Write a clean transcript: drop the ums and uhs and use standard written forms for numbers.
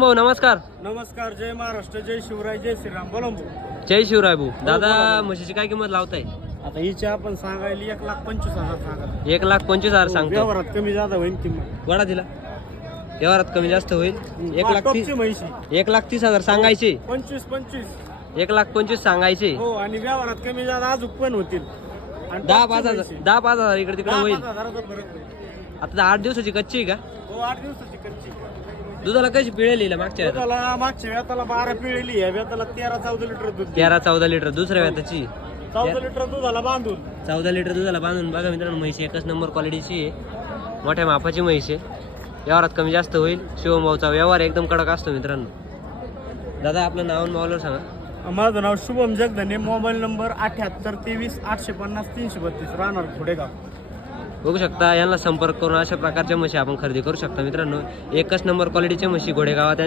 भाऊ नमस्कार. नमस्कार. जय महाराष्ट्र, जय शिवराय, जय श्रीराम. बोला भाऊ. जय शिवराय भाऊ. दादा म्हशीची काय किंमत लावताय? आता हिची आपण सांगायला 1,25,000 सांगा. 1,25,000 सांगतो. व्यवहारात कमी जादा होईल किंमत. वडा दिला व्यवहारात कमी जास्त होईल. 1,30,000 म्हशी. 1,30,000 सांगायचे. 25 1,25,000 सांगायचे. हो, आणि व्यवहारात कमी जादा अजून पण होतील. आणि 10,000 इकडे तिकडे होईल. 5,000चा फरक होईल. आता 8 दिवसाची कच्ची आहे का? हो, 8 दिवसाची कच्ची. दुधाला कशी पिळेली मागच्या दुधाला मागच्या व्याताला 12 पिळेली आहे. व्याताला 13-14 लिटर दूध. 13-14 लिटर दुसऱ्या व्याताची. 14 लिटर दुधाला बांधून. 14 लिटर दुधाला बांधून. बघा मित्रांनो, म्हैशी एकच नंबर क्वालिटीची आहे. मोठ्या मापाची म्हैस आहे. व्यवहारात कमी जास्त होईल. शिवमभाऊचा व्यवहार एकदम कडक असतो मित्रांनो. दादा आपलं नाव आणि मोबाईलवर सांगा. माझं नाव शुभम जगधने. Mobile number 78 23 850 332. राहणार घोडेगाव. बघू शकता, यांना संपर्क करून अशा प्रकारच्या म्हशी आपण खरेदी करू शकता मित्रांनो. एकच नंबर क्वालिटीच्या म्हशी घोडेगावात